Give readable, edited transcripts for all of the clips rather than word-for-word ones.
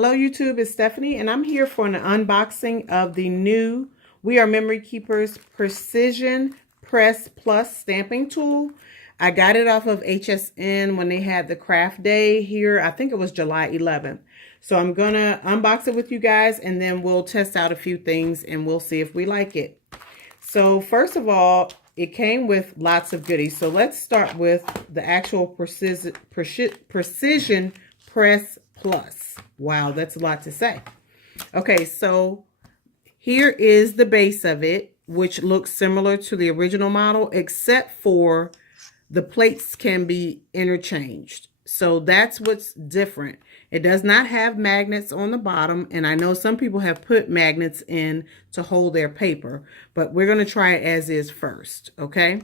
Hello YouTube, it's Stephanie and I'm here for an unboxing of the new We Are Memory Keepers Precision Press Plus stamping tool. I got it off of HSN when they had the craft day here. I think it was July 11th. So I'm gonna unbox it with you guys and then we'll test out a few things and we'll see if we like it. So first of all, it came with lots of goodies. So let's start with the actual Precision Press Plus. Wow, that's a lot to say. Okay, so here is the base of it, which looks similar to the original model, except for the plates can be interchanged. So that's what's different. It does not have magnets on the bottom, and I know some people have put magnets in to hold their paper, but we're going to try it as is first, okay?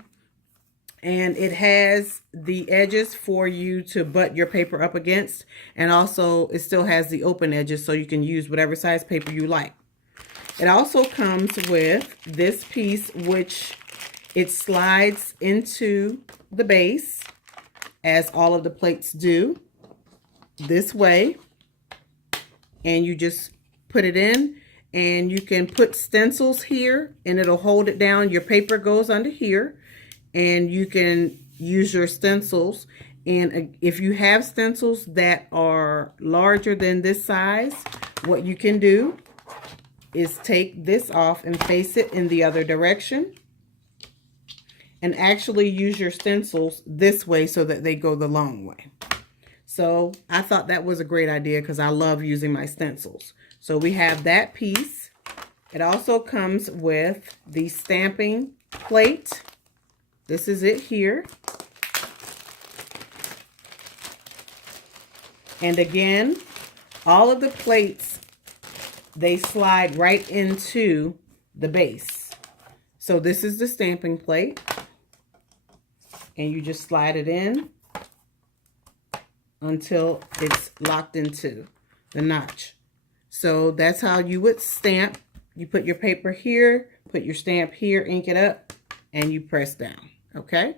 And it has the edges for you to butt your paper up against, and also it still has the open edges so you can use whatever size paper you like. It also comes with this piece, which it slides into the base, as all of the plates do, this way, and you just put it in, and you can put stencils here and it'll hold it down. Your paper goes under here and you can use your stencils. And if you have stencils that are larger than this size, what you can do is take this off and face it in the other direction and actually use your stencils this way so that they go the long way. So I thought that was a great idea because I love using my stencils. So we have that piece. It also comes with the stamping plate. This is it here. And again, all of the plates, they slide right into the base. So this is the stamping plate. And you just slide it in until it's locked into the notch. So that's how you would stamp. You put your paper here, put your stamp here, ink it up, and you press down. Okay,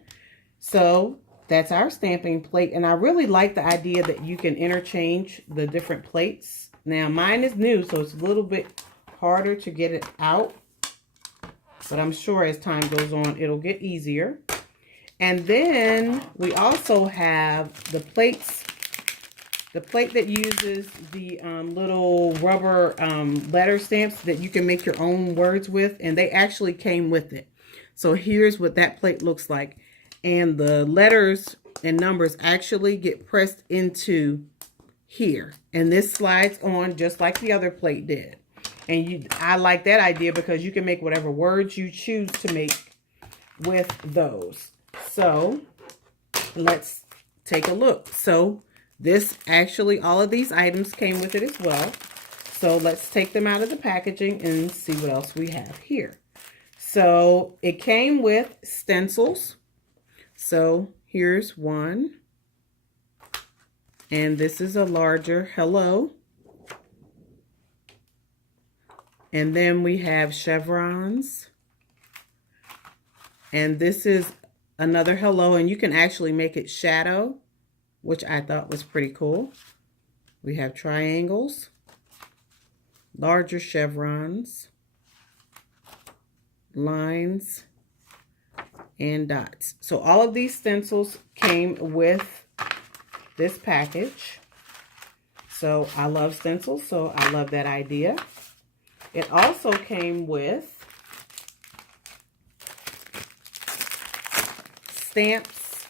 so that's our stamping plate, and I really like the idea that you can interchange the different plates. Now mine is new, so it's a little bit harder to get it out, but I'm sure as time goes on it'll get easier. And then we also have the plates, the plate that uses the little rubber letter stamps that you can make your own words with, and they actually came with it. So here's what that plate looks like. And the letters and numbers actually get pressed into here. And this slides on just like the other plate did. And I like that idea because you can make whatever words you choose to make with those. So let's take a look. So this actually, all of these items came with it as well. So let's take them out of the packaging and see what else we have here. So it came with stencils. So here's one. And this is a larger hello. And then we have chevrons. And this is another hello, and you can actually make it shadow, which I thought was pretty cool. We have triangles, larger chevrons, lines, and dots. So all of these stencils came with this package. So I love stencils, so I love that idea. It also came with stamps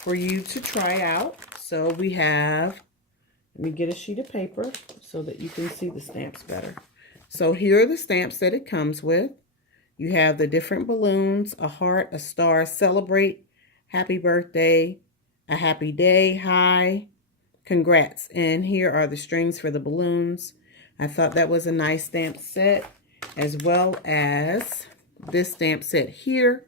for you to try out. So we have, let me get a sheet of paper so that you can see the stamps better. So here are the stamps that it comes with. You have the different balloons, a heart, a star, celebrate, happy birthday, a happy day, hi, congrats. And here are the strings for the balloons. I thought that was a nice stamp set, as well as this stamp set here.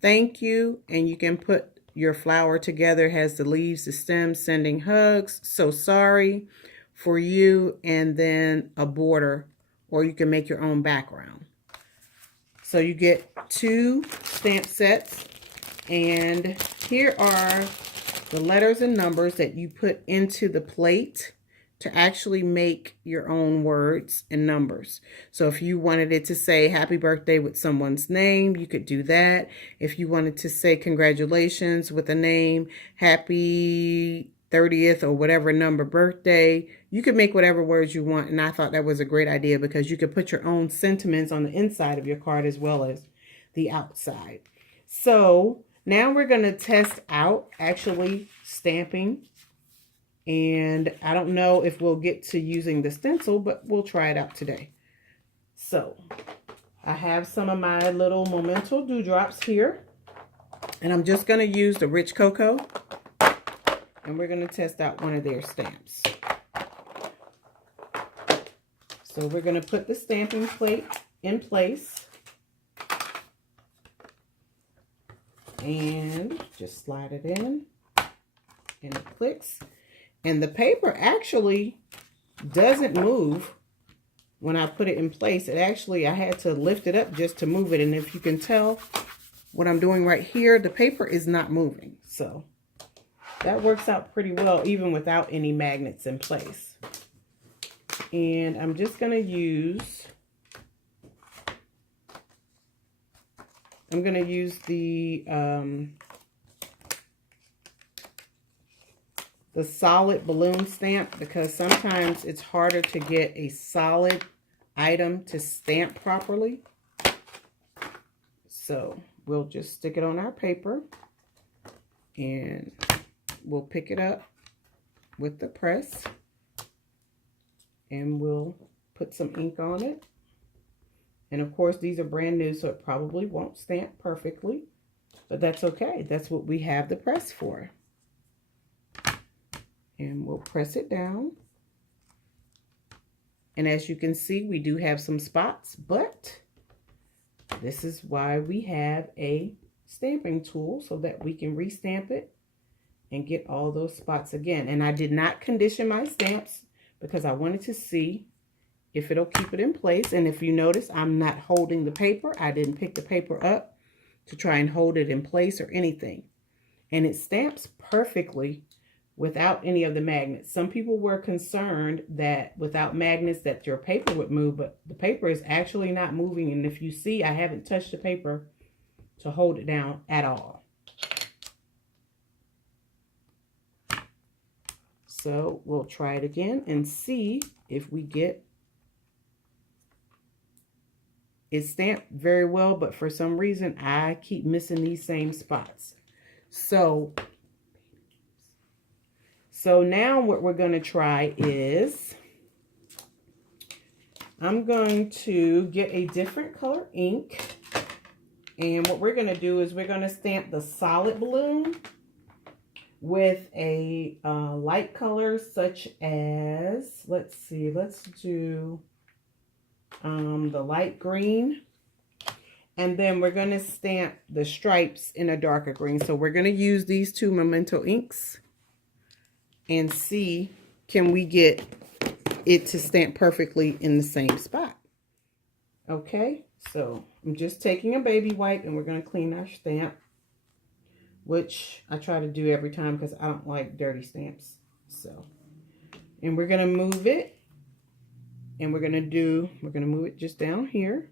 Thank you, and you can put your flower together. It has the leaves, the stems, sending hugs, so sorry, for you, and then a border, or you can make your own background. So you get 2 stamp sets, and here are the letters and numbers that you put into the plate to actually make your own words and numbers. So if you wanted it to say happy birthday with someone's name, you could do that. If you wanted to say congratulations with a name, happy 30th or whatever number birthday, you could make whatever words you want. And I thought that was a great idea because you could put your own sentiments on the inside of your card as well as the outside. So now we're going to test out actually stamping. And I don't know if we'll get to using the stencil, but we'll try it out today. So I have some of my little Memento dewdrops here. And I'm just going to use the Rich Cocoa. And we're going to test out one of their stamps. So we're going to put the stamping plate in place. And just slide it in. And it clicks. And the paper actually doesn't move when I put it in place. It actually, I had to lift it up just to move it. And if you can tell what I'm doing right here, the paper is not moving. So that works out pretty well, even without any magnets in place. And I'm just going to use, the solid balloon stamp, because sometimes it's harder to get a solid item to stamp properly. So we'll just stick it on our paper and we'll pick it up with the press and we'll put some ink on it. And of course, these are brand new, so it probably won't stamp perfectly, but that's okay. That's what we have the press for. And we'll press it down. And as you can see, we do have some spots, but this is why we have a stamping tool so that we can restamp it and get all those spots again. And I did not condition my stamps because I wanted to see if it'll keep it in place. And if you notice, I'm not holding the paper. I didn't pick the paper up to try and hold it in place or anything. And it stamps perfectly without any of the magnets. Some people were concerned that without magnets that your paper would move, but the paper is actually not moving. And if you see, I haven't touched the paper to hold it down at all. So we'll try it again and see if we get it stamped very well, but for some reason I keep missing these same spots. So now what we're going to try is I'm going to get a different color ink. And what we're going to do is we're going to stamp the solid balloon with a light color such as, let's see, let's do the light green. And then we're going to stamp the stripes in a darker green. So we're going to use these two Memento inks and see, can we get it to stamp perfectly in the same spot. Okay, so I'm just taking a baby wipe and we're going to clean our stamp, which I try to do every time because I don't like dirty stamps. So, and we're going to move it, and we're going to move it just down here,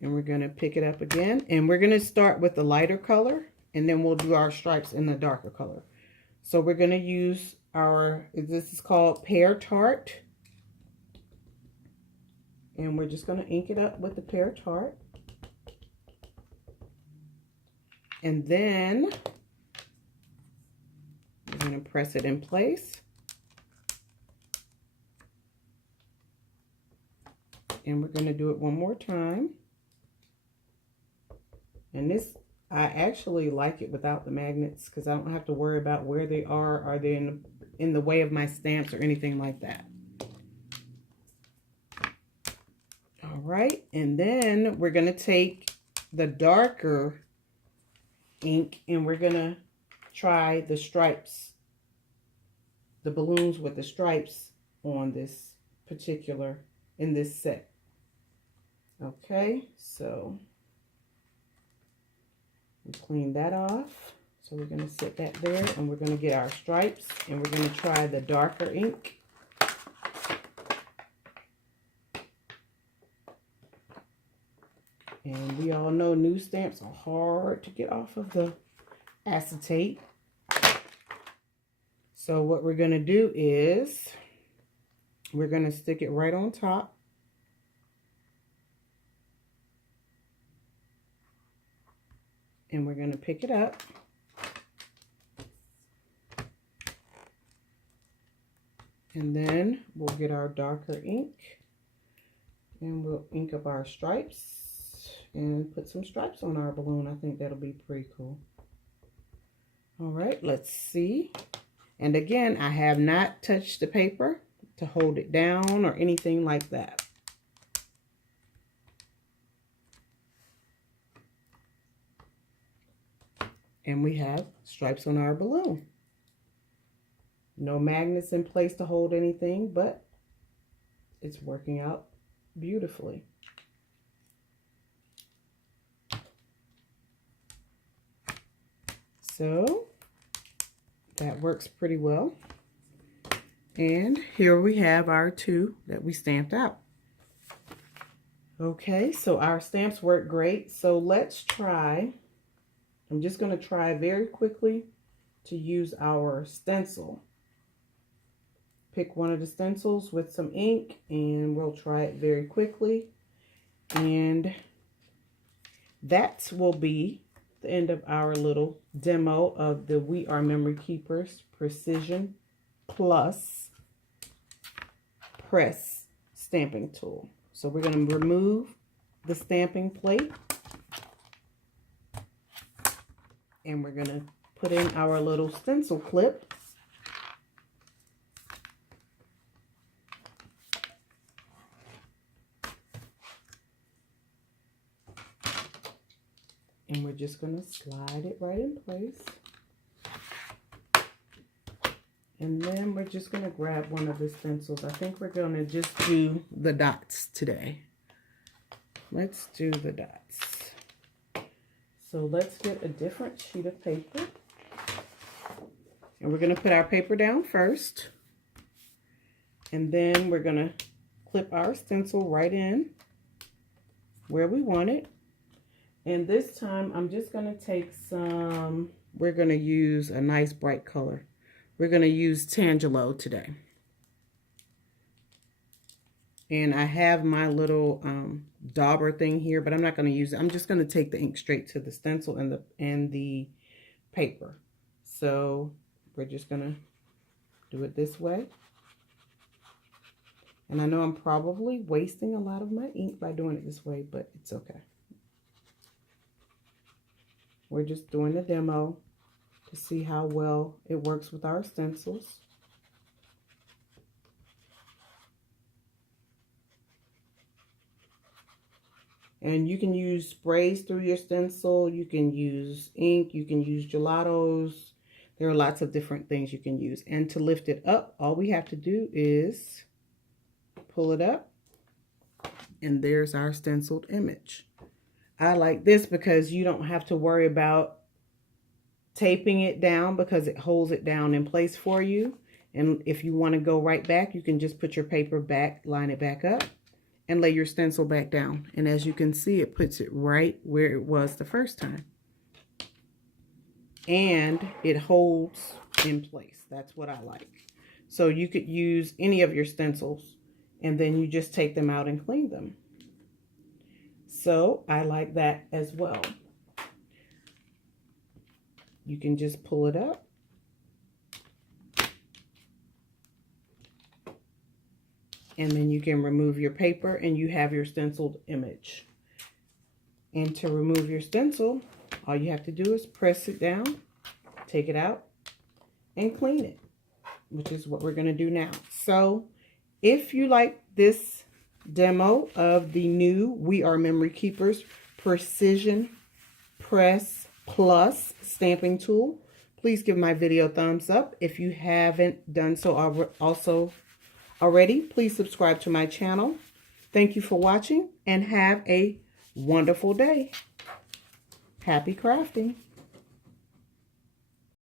and we're going to pick it up again, and we're going to start with the lighter color, and then we'll do our stripes in the darker color. So we're going to use this is called Pear Tart. And we're just going to ink it up with the Pear Tart. And then we're going to press it in place. And we're going to do it one more time. And this, I actually like it without the magnets because I don't have to worry about where they are. Are they in the way of my stamps or anything like that? All right, and then we're going to take the darker ink and we're going to try the stripes, the balloons with the stripes on this particular, in this set. Okay, so we clean that off. So we're going to set that there and we're going to get our stripes and we're going to try the darker ink. And we all know new stamps are hard to get off of the acetate. So what we're going to do is we're going to stick it right on top. And we're going to pick it up. And then we'll get our darker ink. And we'll ink up our stripes. And put some stripes on our balloon. I think that'll be pretty cool. All right, let's see. And again, I have not touched the paper to hold it down or anything like that. And we have stripes on our balloon. No magnets in place to hold anything, but it's working out beautifully. So that works pretty well. And here we have our two that we stamped out. Okay, so our stamps work great. So let's try. I'm just going to try very quickly to use our stencil. Pick one of the stencils with some ink and we'll try it very quickly. And that will be the end of our little demo of the We Are Memory Keepers Precision Plus Press Stamping Tool. So we're going to remove the stamping plate. And we're going to put in our little stencil clip. And we're just going to slide it right in place. And then we're just going to grab one of the stencils. I think we're going to just do the dots today. Let's do the dots. So let's get a different sheet of paper. And we're going to put our paper down first. And then we're going to clip our stencil right in where we want it. And this time I'm just going to take some, we're going to use a nice bright color. We're going to use Tangelo today. And I have my little dauber thing here, but I'm not going to use it. I'm just going to take the ink straight to the stencil and the paper. So we're just going to do it this way. And I know I'm probably wasting a lot of my ink by doing it this way, but it's okay. We're just doing the demo to see how well it works with our stencils. And you can use sprays through your stencil. You can use ink. You can use gelatos. There are lots of different things you can use. And to lift it up, all we have to do is pull it up. And there's our stenciled image. I like this because you don't have to worry about taping it down because it holds it down in place for you. And if you want to go right back, you can just put your paper back, line it back up, and lay your stencil back down. And as you can see, it puts it right where it was the first time. And it holds in place. That's what I like. So you could use any of your stencils and then you just take them out and clean them. So I like that as well. You can just pull it up. And then you can remove your paper and you have your stenciled image. And to remove your stencil, all you have to do is press it down, take it out, and clean it, which is what we're going to do now. So if you like this demo of the new We Are Memory Keepers Precision Press Plus stamping tool, please give my video a thumbs up. If you haven't done so already, please subscribe to my channel. Thank you for watching and have a wonderful day. Happy crafting.